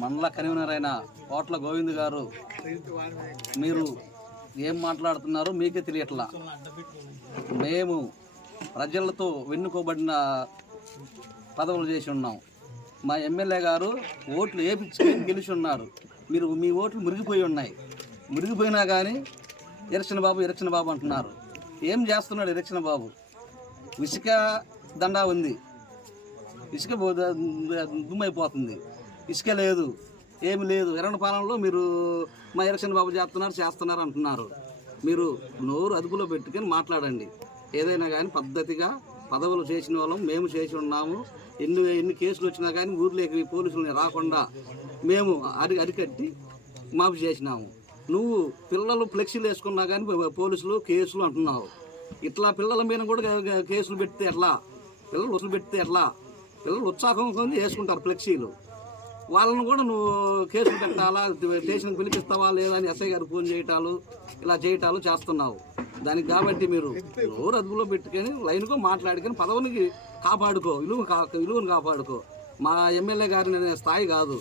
మండల కన్వీనర్ అయిన కోట్ల గోవింద్ గారు, మీరు ఏం మాట్లాడుతున్నారో మీకే తెలియట్లా. మేము ప్రజలతో వెన్నుకోబడిన పదవులు చేసి ఉన్నాం. మా ఎమ్మెల్యే గారు ఓట్లు వేయించుకొని గెలిచి ఉన్నారు. మీరు మీ ఓట్లు మురిగిపోయి ఉన్నాయి. మురిగిపోయినా కానీ ఎలక్షన్ బాబు అంటున్నారు. ఏం చేస్తున్నాడు ఎలక్షన్ బాబు? ఇసుక దండా ఉంది, ఇసుక దుమ్మైపోతుంది, ఇసుక లేదు, ఏమి లేదు. ఎర్రపాలెంలో మీరు మా ఎలక్షన్ బాబు చేస్తున్నారు అంటున్నారు. మీరు నోరు అదుపులో పెట్టుకొని మాట్లాడండి. ఏదైనా కానీ పద్ధతిగా పదవులు చేసిన వాళ్ళం మేము చేసి ఉన్నాము. ఎన్ని కేసులు వచ్చినా కానీ ఊర్లోకి పోలీసులని రాకుండా మేము అరికట్టి మాఫీ చేసినాము. నువ్వు పిల్లలు ఫ్లెక్సీలు వేసుకున్నా కానీ పోలీసులు కేసులు అంటున్నావు. ఇట్లా పిల్లల మీద కూడా కేసులు పెడితే ఎట్లా? పిల్లలు వసూలు పెడితే ఎట్లా? పిల్లలు ఉత్సాహం కొంది వేసుకుంటారు ఫ్లెక్సీలు. వాళ్ళను కూడా నువ్వు కేసులు పెట్టాలా, స్టేషన్కి పిలిపిస్తావా లేదా అని ఎస్ఐ గారు ఫోన్ చేయటాలు, ఇలా చేయటాలు చేస్తున్నావు. దానికి కాబట్టి మీరు ఎవరు అదుపులో పెట్టుకొని లైన్గా మాట్లాడుకొని పదవిని కాపాడుకో, విలువను కాపాడుకో. మా ఎమ్మెల్యే గారిని స్థాయి కాదు.